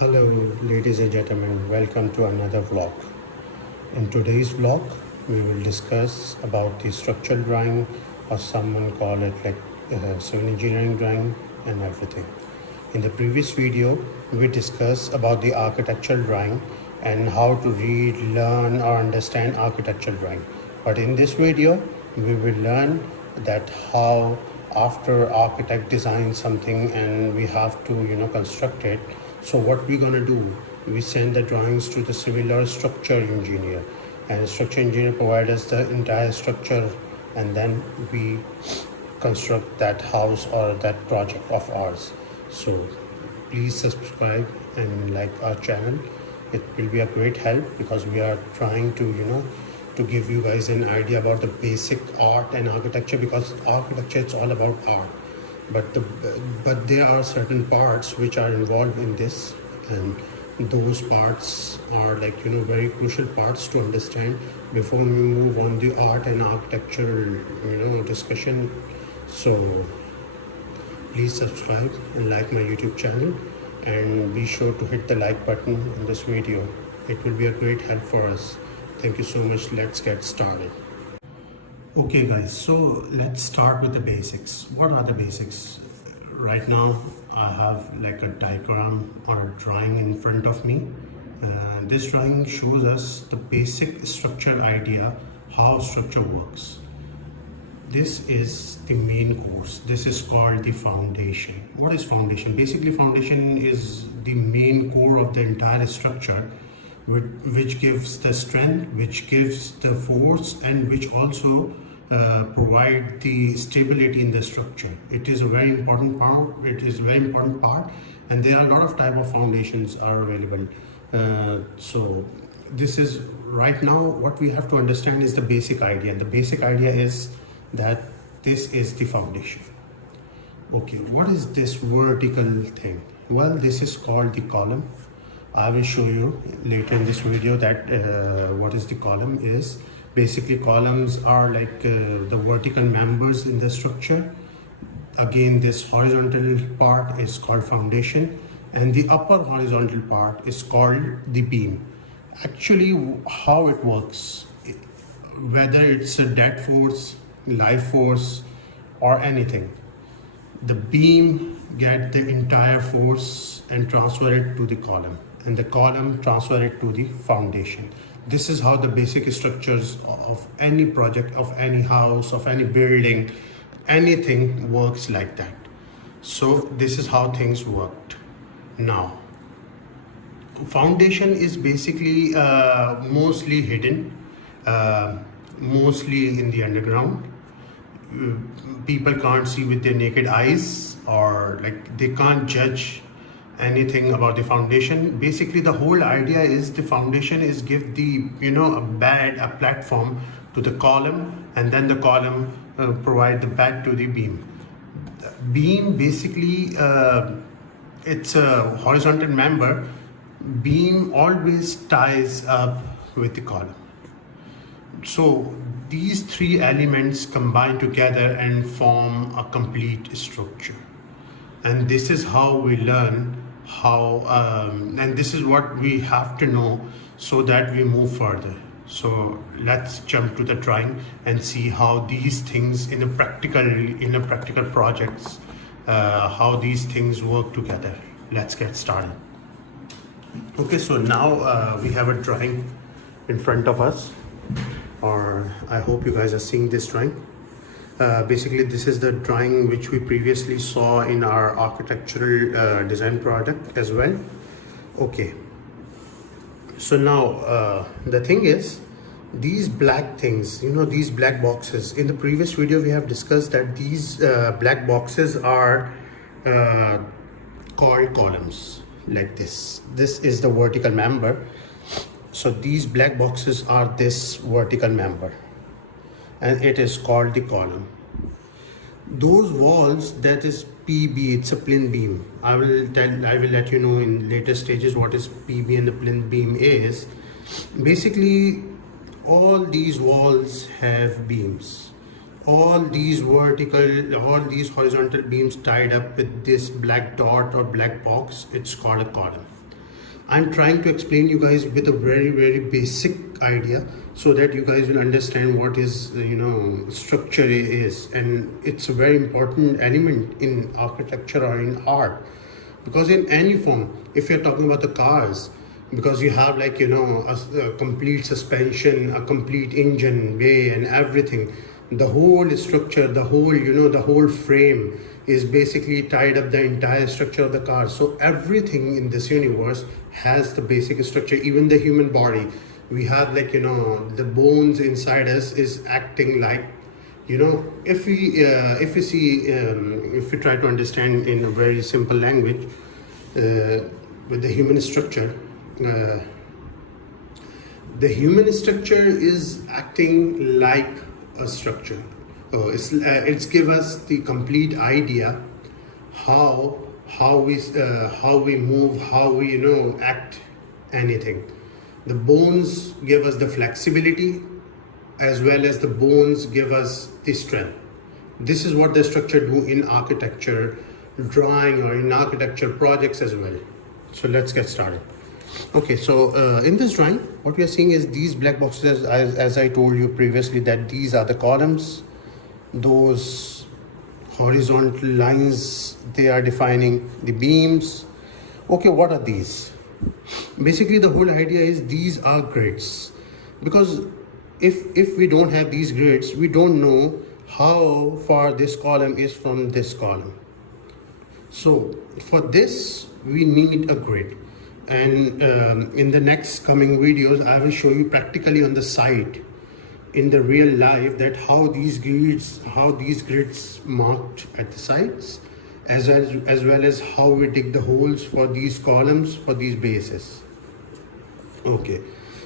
Hello ladies and gentlemen, welcome to another vlog. In today's vlog, we will discuss about the structural drawing, or someone call it like civil engineering drawing and everything. In the previous video, we discussed about the architectural drawing and how to read, learn or understand architectural drawing. But in this video, we will learn that how after architect designs something and we have to construct it. So what we're gonna do, we send the drawings to the civil or structure engineer, and the structure engineer provide us the entire structure, and then we construct that house or that project of ours. So please subscribe and like our channel. It will be a great help because we are trying to give you guys an idea about the basic art and architecture, because architecture it's all about art, but there are certain parts which are involved in this, and those parts are like very crucial parts to understand before we move on the art and architecture discussion. So please subscribe and like my YouTube channel, and be sure to hit the like button on this video. It will be a great help for us. Thank you so much. Let's get started. Okay guys, so let's start with the basics. What are the basics? Right now I have like a diagram or a drawing in front of me. This drawing shows us the basic structural idea, how structure works. This is the main course. This is called the foundation. What is foundation? Basically, foundation is the main core of the entire structure, which gives the strength, which gives the force, and which also provide the stability in the structure. It is a very important part. And there are a lot of type of foundations are available. So this is right now what we have to understand is the basic idea. The basic idea is that this is the foundation. Okay, what is this vertical thing? Well, this is called the column. I will show you later in this video that what is the column is. Basically, columns are like the vertical members in the structure. Again, this horizontal part is called foundation, and the upper horizontal part is called the beam. Actually, how it works, whether it's a dead force, live force or anything, the beam get the entire force and transfer it to the column, and the column transfer it to the foundation. This is how the basic structures of any project, of any house, of any building, anything works like that. So this is how things worked. Now, foundation is basically mostly hidden, mostly in the underground. People can't see with their naked eyes, or like they can't judge anything about the foundation. Basically, the whole idea is the foundation is give the a platform to the column, and then the column provide the back to the beam. The beam basically it's a horizontal member. Beam always ties up with the column. So these three elements combine together and form a complete structure, and this is how we learn how and this is what we have to know so that we move further. So let's jump to the drawing and see how these things in a practical projects, how these things work together. Let's get started. Okay, so now we have a drawing in front of us, or I hope you guys are seeing this drawing. Basically, this is the drawing which we previously saw in our architectural design product as well. Okay, so now the thing is, these black things, these black boxes, in the previous video we have discussed that these black boxes are called columns. Like this is the vertical member. So these black boxes are this vertical member, and it is called the column. Those walls, that is PB, it's a plinth beam. I will let you know in later stages what is PB and the plinth beam is. Basically, all these walls have beams. All these horizontal beams tied up with this black dot or black box, it's called a column. I'm trying to explain you guys with a very basic idea so that you guys will understand what is structure is, and it's a very important element in architecture or in art, because in any form, if you're talking about the cars, because you have a complete suspension, a complete engine way and everything, the whole structure, the whole the whole frame is basically tied up the entire structure of the car. So everything in this universe has the basic structure. Even the human body, we have the bones inside us is acting like, if we see, if we try to understand in a very simple language, with the human structure, the human structure is acting like a structure. It's give us the complete idea how we move, how we act anything. The bones give us the flexibility, as well as the bones give us the strength. This is what the structure do in architecture drawing or in architecture projects as well. So let's get started. Okay, so in this drawing, what we are seeing is these black boxes, as I told you previously, that these are the columns. Those horizontal lines, they are defining the beams. Okay, what are these? Basically, the whole idea is these are grids, because if we don't have these grids, we don't know how far this column is from this column. So for this, we need a grid. And in the next coming videos, I will show you practically on the site, in the real life, that how these grids marked at the sites, as well as how we dig the holes for these columns, for these bases. Okay,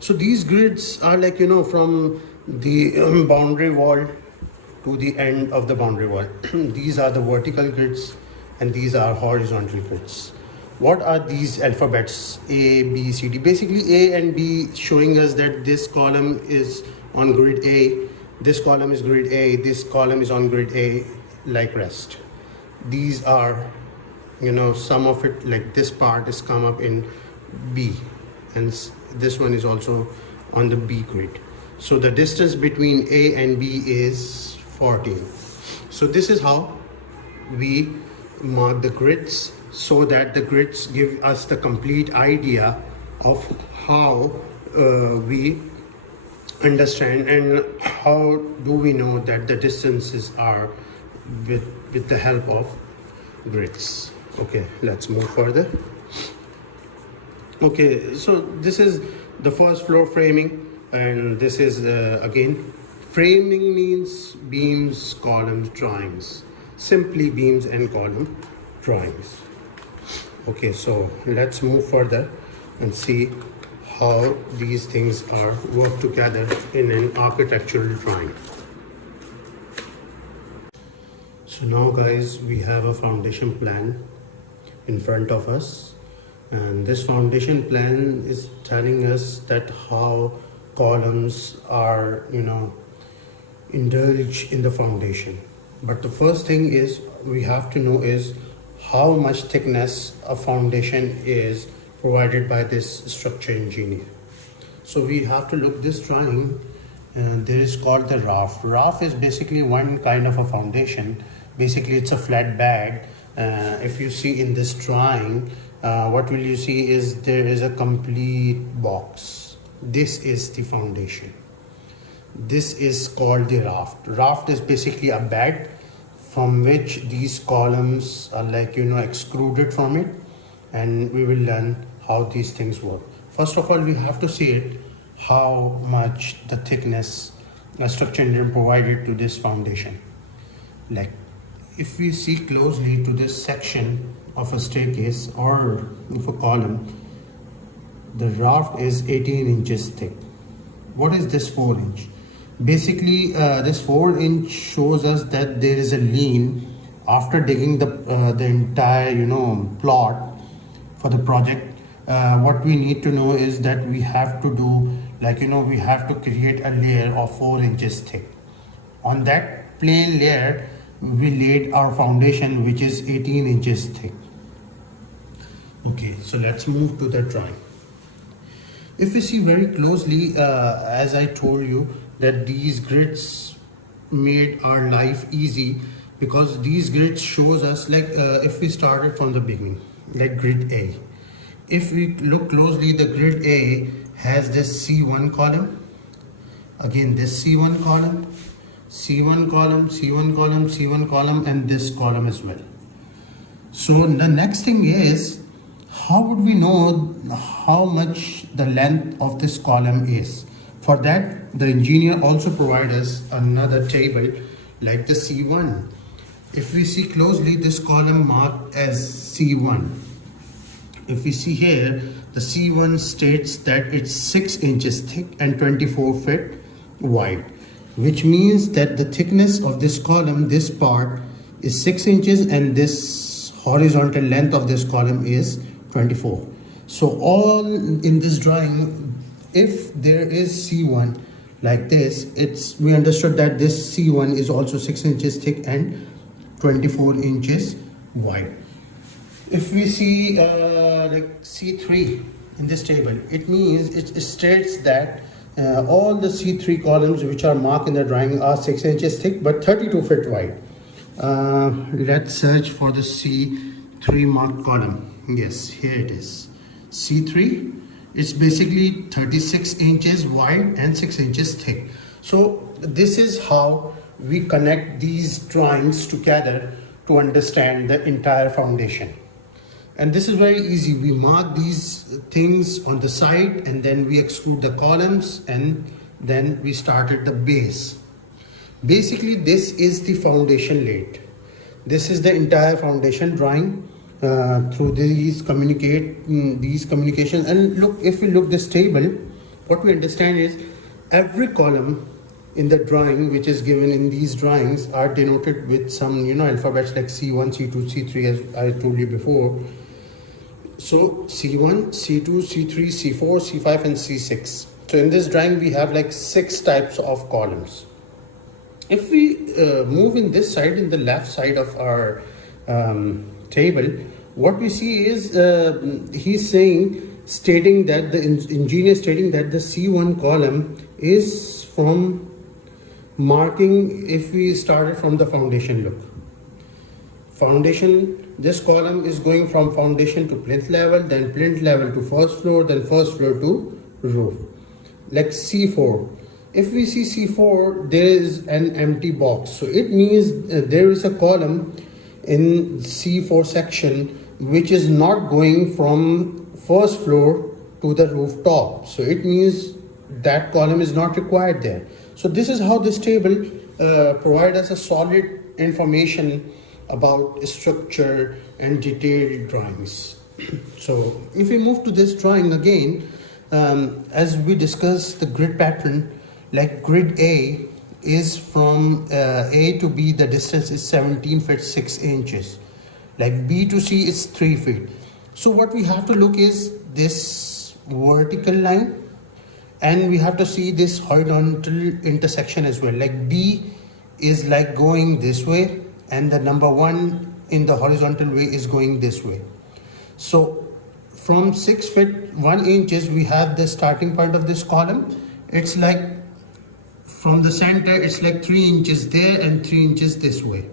so these grids are from the boundary wall to the end of the boundary wall. These are the vertical grids and these are horizontal grids. What are these alphabets A, B, C, D? Basically A and B showing us that this column is on grid A, this column is grid A, this column is on grid A, like rest. These are, some of it, like this part is come up in B, and this one is also on the B grid. So the distance between A and B is 14. So this is how we mark the grids, so that the grids give us the complete idea of how we understand and how do we know that the distances are with the help of grids. Okay, let's move further. Okay, so this is the first floor framing, and this is again, framing means beams, columns, drawings. Simply beams and column drawings. Okay, so let's move further and see how these things are work together in an architectural drawing. So now guys, we have a foundation plan in front of us, and this foundation plan is telling us that how columns are indulged in the foundation. But the first thing is we have to know is how much thickness a foundation is provided by this structure engineer. So we have to look this drawing, and there is called the raft. Raft is basically one kind of a foundation. Basically it's a flat bag. If you see in this drawing, what will you see is there is a complete box. This is the foundation. This is called the raft. Raft is basically a bed from which these columns are extruded from it, and we will learn how these things work. First of all, we have to see it, how much the thickness a structure engineer provided to this foundation. Like if we see closely to this section of a staircase or of a column, the raft is 18 inches thick. What is this 4 inch? Basically, this 4 inch shows us that there is a lean after digging the entire plot for the project. What we need to know is that we have to do we have to create a layer of 4 inches thick. On that plain layer, we laid our foundation, which is 18 inches thick. Okay, so let's move to the drawing. If we see very closely, as I told you, that these grids made our life easy, because these grids shows us, like if we started from the beginning, like grid A. If we look closely, the grid A has this C1 column, again this C1 column, C1 column, C1 column, C1 column, and this column as well. So the next thing is, how would we know how much the length of this column is? For that, the engineer also provides us another table like the C1. If we see closely, this column marked as C1. If we see here, the C1 states that it's 6 inches thick and 24 feet wide, which means that the thickness of this column, this part, is 6 inches, and this horizontal length of this column is 24. So all in this drawing, if there is C1 like this, we understood that this C1 is also 6 inches thick and 24 inches wide. If we see like C3 in this table, it means it states that all the C3 columns which are marked in the drawing are 6 inches thick but 32 feet wide. Let's search for the C3 marked column. Yes, here it is. C3, it's basically 36 inches wide and 6 inches thick. So this is how we connect these drawings together to understand the entire foundation. And this is very easy. We mark these things on the side, and then we extrude the columns, and then we started the base. Basically, this is the foundation laid. This is the entire foundation drawing. Through these communications. And look, if we look this table, what we understand is every column in the drawing which is given in these drawings are denoted with some alphabets like C1, C2, C3, as I told you before. So C1, C2, C3, C4, C5 and C6. So in this drawing we have like 6 types of columns. If we move in this side, in the left side of our table, what we see is he's stating that the engineer stating that the C1 column is from marking, if we started from the foundation, look, foundation, this column is going from foundation to plinth level, then plinth level to first floor, then first floor to roof. Like C4, if we see C4, there is an empty box, so it means there is a column in C4 section which is not going from first floor to the rooftop, so it means that column is not required there. So this is how this table provides us a solid information about structure and detailed drawings. So if we move to this drawing again, as we discussed the grid pattern, like grid A is from A to B, the distance is 17 feet 6 inches. Like B to C is 3 feet. So what we have to look is this vertical line, and we have to see this horizontal intersection as well. Like B is like going this way, and the number 1 in the horizontal way is going this way. So from 6 feet 1 inches, we have the starting point of this column. It's like from the center, it's like 3 inches there and 3 inches this way.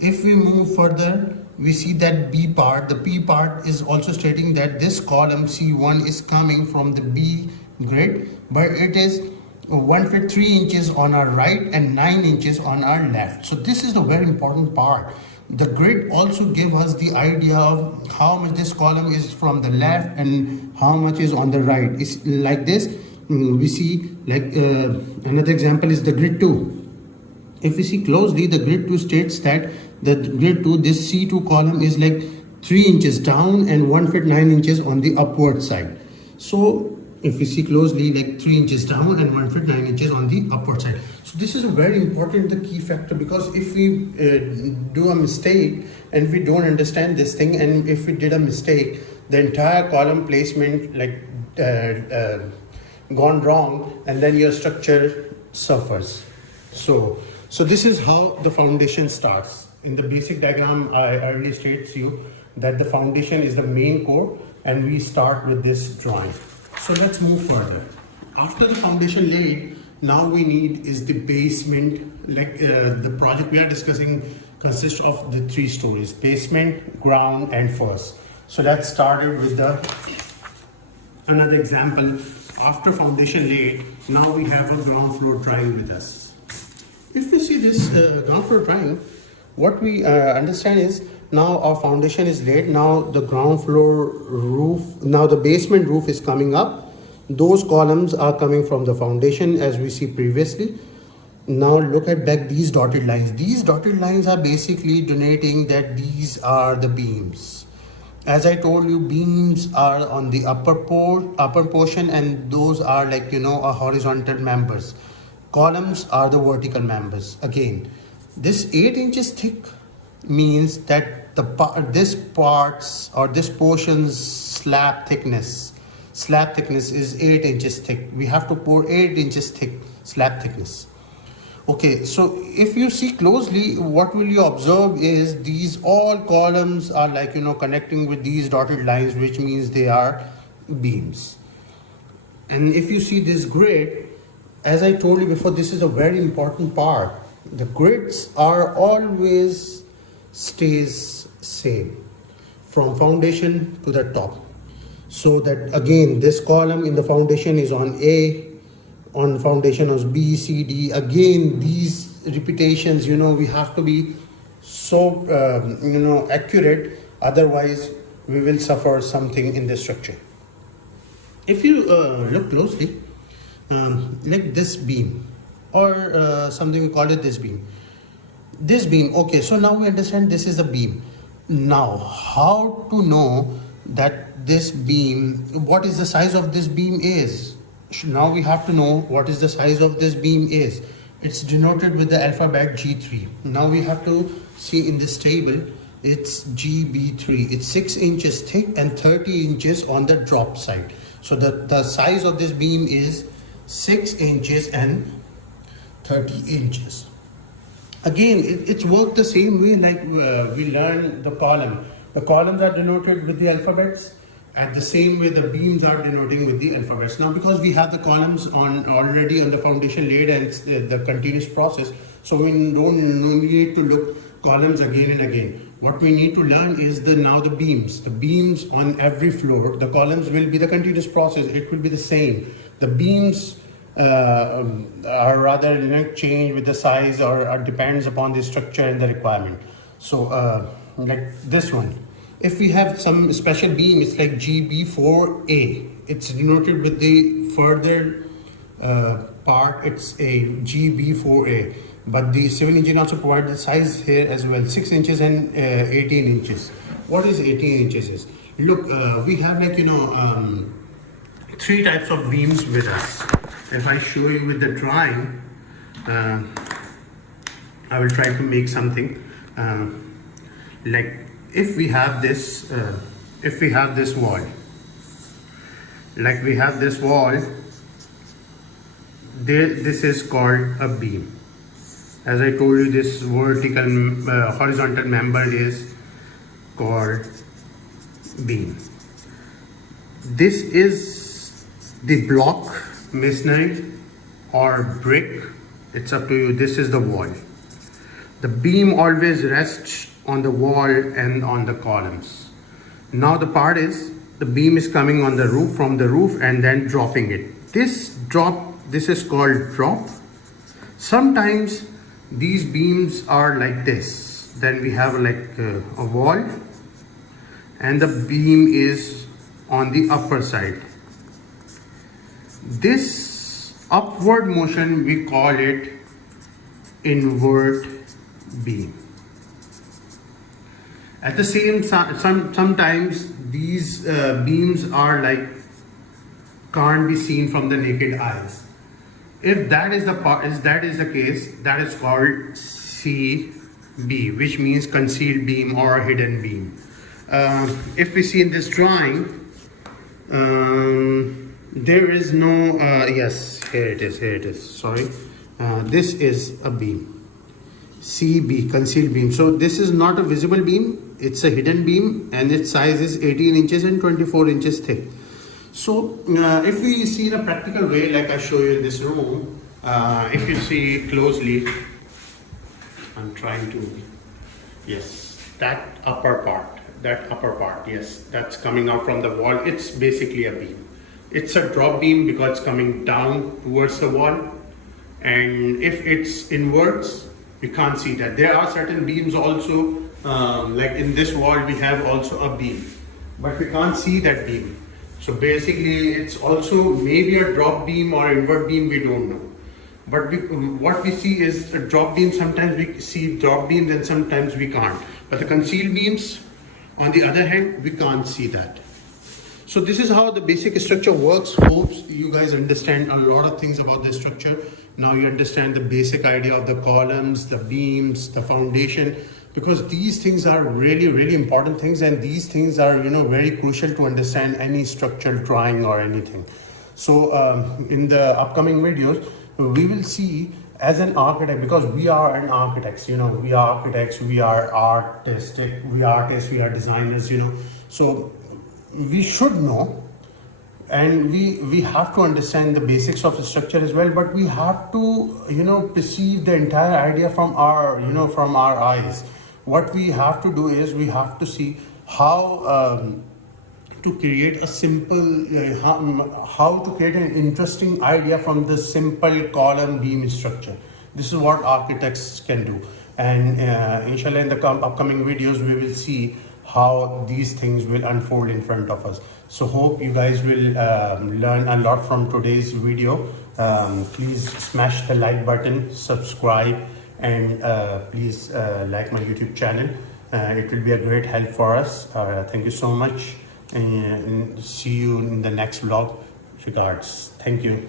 If we move further, we see that B part, the P part is also stating that this column C1 is coming from the B grid, but it is 1 feet 3 inches on our right and 9 inches on our left. So this is the very important part. The grid also gives us the idea of how much this column is from the left and how much is on the right. It's like this. We see like another example is the grid 2. If we see closely, the grid 2 states that the grid 2, this C2 column is like 3 inches down and 1 feet 9 inches on the upward side. So if we see closely, like 3 inches down and 1 feet 9 inches on the upward side. So this is a very important, the key factor, because if we do a mistake and we don't understand this thing, and if we did a mistake, the entire column placement like gone wrong, and then your structure suffers. So this is how the foundation starts. In the basic diagram, I already states you that the foundation is the main core, and we start with this drawing. So let's move further. After the foundation laid, now we need is the basement. Like the project we are discussing consists of the 3 stories: basement, ground, and first. So let's start with another example. After foundation laid, now we have a ground floor drawing with us. If we see this ground floor drawing, what we understand is now our foundation is laid. Now the ground floor roof, now the basement roof is coming up. Those columns are coming from the foundation as we see previously. Now look at back these dotted lines. These dotted lines are basically denoting that these are the beams. As I told you, beams are on the upper portion, and those are like, you know, horizontal members. Columns are the vertical members. Again, this 8 inches thick means that this portion's slab thickness is 8 inches thick. We have to pour 8 inches thick slab thickness. Okay, so if you see closely, what will you observe is these all columns are like, you know, connecting with these dotted lines, which means they are beams. And if you see this grid, as I told you before, this is a very important part. The grids are always stays same from foundation to the top. So that again, this column in the foundation is on A, on foundation of B, C, D. Again, these repetitions, you know, we have to be so, you know, accurate. Otherwise, we will suffer something in the structure. If you look closely, like this beam, or something we call it this beam. This beam, okay, so now we understand this is a beam. Now, how to know that this beam, what is the size of this beam is? Now we have to know what is the size of this beam is. It's denoted with the alphabet G3. Now we have to see in this table, it's GB3. It's 6 inches thick and 30 inches on the drop side. So the size of this beam is 6 inches and 30 inches. Again, it's worked the same way like we learned the column. The columns are denoted with the alphabets, and the same way the beams are denoting with the alphabets. Now, because we have the columns already on the foundation laid and the continuous process, so we don't need to look columns again and again. What we need to learn is now the beams. The beams on every floor, the columns will be the continuous process. It will be the same. The beams are rather, you know, change with the size or depends upon the structure and the requirement. So like this one, if we have some special beam, it's like GB4A. It's denoted with the further part, it's a GB4A. But the civil engineer also provided the size here as well, 6 inches and 18 inches. What is 18 inches is? Look, we have like, you know, 3 types of beams with us. If I show you with the drawing, I will try to make something like if we have this wall, like we have this wall, this is called a beam. As I told you, this vertical horizontal member is called beam. This is the block, masonry or brick, it's up to you. This is the wall. The beam always rests on the wall and on the columns. Now the part is, the beam is coming on the roof, from the roof, and then dropping it. This is called drop. Sometimes these beams are like this. Then we have like a wall, and the beam is on the upper side. This upward motion, we call it invert beam. At the same time, sometimes these beams are like can't be seen from the naked eyes. If that is the case, that is called CB, which means concealed beam or hidden beam. If we see in this drawing, there is no, yes, here it is, sorry. This is a beam. CB, concealed beam. So this is not a visible beam, it's a hidden beam, and its size is 18 inches and 24 inches thick. So if we see in a practical way, like I show you in this room, if you see closely, I'm trying to, yes, that upper part, yes, that's coming out from the wall. It's basically a beam. It's a drop beam because it's coming down towards the wall. And if it's inwards, we can't see that. There are certain beams also, like in this wall, we have also a beam, but we can't see that beam. So basically, it's also maybe a drop beam or invert beam, we don't know. But what we see is a drop beam. Sometimes we see drop beams and sometimes we can't. But the concealed beams, on the other hand, we can't see that. So this is how the basic structure works. Hopes you guys understand a lot of things about the structure. Now you understand the basic idea of the columns, the beams, the foundation, because these things are really, really important things, and these things are, very crucial to understand any structural drawing or anything. So in the upcoming videos, we will see as an architect, because we are an architects, we are architects, we are artists, we are designers, so we should know, and we have to understand the basics of the structure as well, but we have to perceive the entire idea from our from our eyes. What we have to do is we have to see how to create a simple how to create an interesting idea from the simple column beam structure. This is what architects can do, and inshallah in the upcoming videos we will see how these things will unfold in front of us. So hope you guys will learn a lot from today's video. Please smash the like button, subscribe, and please like my YouTube channel. It will be a great help for us. Thank you so much, and see you in the next vlog. Regards. Thank you.